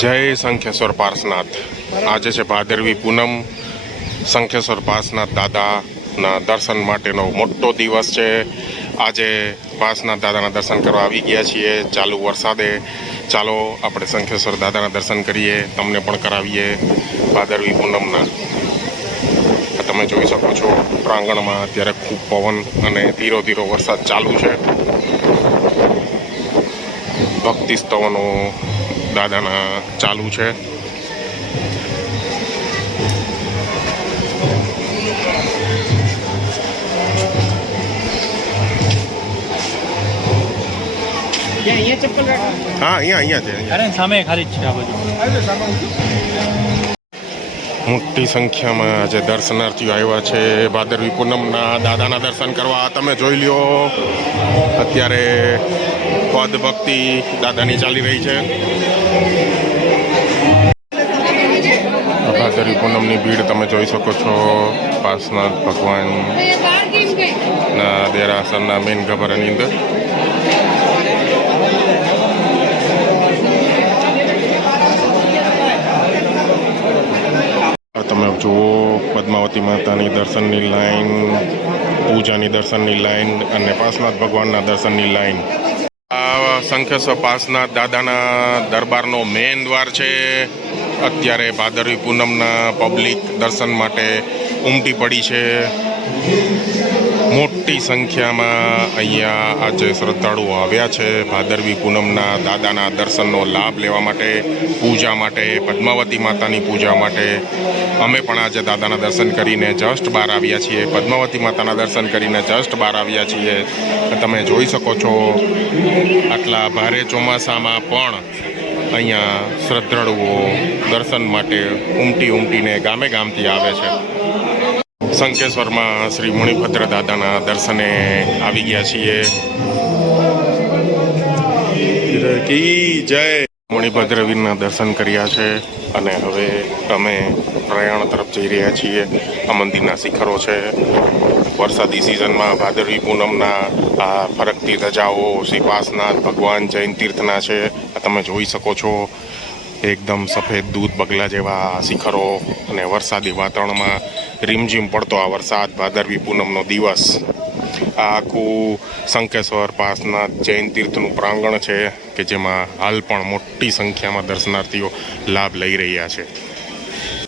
જય શંખેશ્વર પાર્શનાથ। આજે છે ભાદરવી પૂનમ। શંખેશ્વર પાર્શનાથ દાદાના દર્શન માટેનો મોટો દિવસ છે। આજે પાર્શનાથ દાદાના દર્શન કરવા આવી ગયા છીએ ચાલુ વરસાદે। ચાલો આપણે શંખેશ્વર દાદાના દર્શન કરીએ, તમને પણ કરાવીએ ભાદરવી પૂનમના। તમે જોઈ શકો છો પ્રાંગણમાં અત્યારે ખૂબ પવન અને ધીરો ધીરો વરસાદ ચાલુ છે। ભક્તિ સ્તવનો દાદાના ચાલુ છે। હા અહીંયા છે, સામે ખાલી છે આ બાજુ। મોટી સંખ્યામાં આજે દર્શનાર્થીઓ આવ્યા છે ભાદરવી પૂનમના દાદાના દર્શન કરવા। તમે જોઈ લ્યો અત્યારે પદ ભક્તિ દાદાની ચાલી રહી છે। ભાદરવી પૂનમની ભીડ તમે જોઈ શકો છો। પાર્શનાથ ભગવાનના દેરાસરના મેન ગભારાની અંદર તમે જુઓ પદ્માવતી માતાની દર્શનની લાઈન, પૂજાની દર્શનની લાઈન અને પાર્શનાથ ભગવાનના દર્શનની લાઈન। આ શંખેશ્વર પાર્શનાથ દાદાના દરબારનો મેન દ્વાર છે। અત્યારે ભાદરવી પૂનમના પબ્લિક દર્શન માટે ઉમટી પડી છે। મોટી સંખ્યામાં અહીંયા આજે શ્રદ્ધાળુઓ આવ્યા છે ભાદરવી પૂનમના દાદાના દર્શનનો લાભ લેવા માટે, પૂજા માટે, પદ્માવતી માતાની પૂજા માટે। અમે પણ આજે દાદાના દર્શન કરીને જસ્ટ બહાર આવ્યા છીએ, પદ્માવતી માતાના દર્શન કરીને જસ્ટ બહાર આવ્યા છીએ। તમે જોઈ શકો છો આટલા ભારે ચોમાસામાં પણ અહીંયા શ્રદ્ધાળુઓ દર્શન માટે ઉમટીને ગામે ગામથી આવે છે। શંખેશ્વરમાં શ્રી મુનિભદ્ર દાદાના દર્શને આવી ગયા છીએ। જય મુનિભદ્રવીરના દર્શન કર્યા છે અને હવે અમે પ્રયાણ તરફ જઈ રહ્યા છીએ। આ મંદિરના શિખરો છે। વરસાદી સિઝનમાં ભાદરવી પૂનમના આ ફરકતી ધજાઓ શ્રી પાર્શનાથ ભગવાન જૈન તીર્થના છે। તમે જોઈ શકો છો એકદમ સફેદ દૂધ બગલા જેવા શિખરો અને વરસાદી વાતાવરણમાં રીમઝીમ પડતો આ વરસાદ, ભાદરવી પૂનમનો દિવસ। આ આખું શંખેશ્વર પાર્શનાથ જૈન તીર્થનું પ્રાંગણ છે કે જેમાં હાલ પણ મોટી સંખ્યામાં દર્શનાર્થીઓ લાભ લઈ રહ્યા છે।